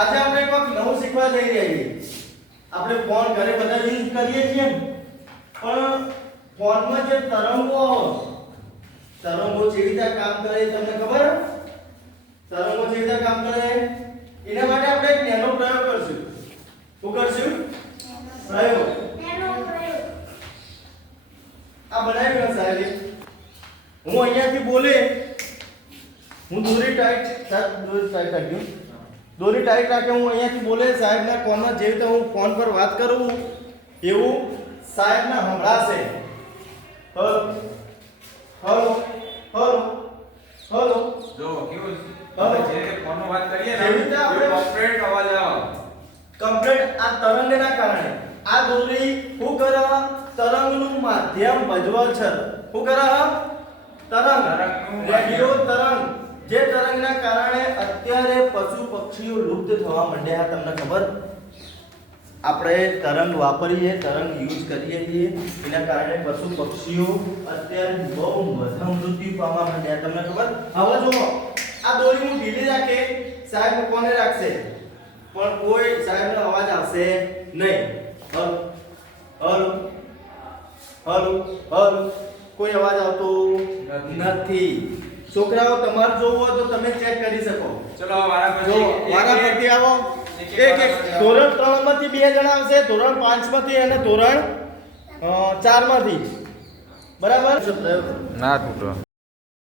આજે આપણે કોઈક નવું શીખવા જઈ રહ્યા છીએ. આપણે ફોન ઘરે બધા યુઝ કરીએ છીએ ને, પણ ફોનમાં જે તરંગો કેવી રીતે કામ કરે એ તમને ખબર? તરંગો કેવી રીતે કામ કરે એના માટે આપણે એક નાનો પ્રયોગ કરશું. શું કરશું? પ્રયોગ. આ બનાવ્યો સાહેબ. હું અહીંયાથી બોલે, હું દોરી ટાઈટ રાખ્યું. દોરી ટાઈટ રાખે હું અહીંયાથી બોલે સાહેબના કોર્નર જેવી રીતે હું ફોન પર વાત કરું એવું સાહેબને સંભળાશે. Hello hello hello hello. જો કેવું હલો. જે ફોનમાં વાત કરીએ ને એવી રીતે આપણે કમ્પ્લીટ અવાજ આવે. કમ્પ્લીટ આ તરંગના કારણે આ દોરી શું કરે? તરંગનું માધ્યમ ભજવે છે. શું કરે? તરંગ. તરંગનું રેડિયો તરંગ. જે તરંગના કારણે અત્યારે પશુ પક્ષીઓ લુપ્ત થવા માંડ્યા. તમને ખબર? આપણે તરંગ વાપરીએ, તરંગ યુઝ કરીએ છીએ, એના કારણે પશુ પક્ષીઓ અત્યારે બહુ બધા મૃત્યુ પામવા માંડ્યા. તમને ખબર? હવે જુઓ, આ દોરી હું ઢીલી રાખે સાહેબ કોને રાખશે? પણ કોઈ સાહેબનો અવાજ આવશે નહીં. Hello hello hello hello. કોઈ અવાજ આવતો નથી. છોકરાઓ તમારે જોવું હોય તો તમે ચેક કરી શકો. ચલો વારા જો વારા પરથી આવો. એક ધોરણ 3 માંથી 2 જણા આવશે, ધોરણ 5 માંથી અને ધોરણ 4 માંથી. બરાબર? ના તૂટો.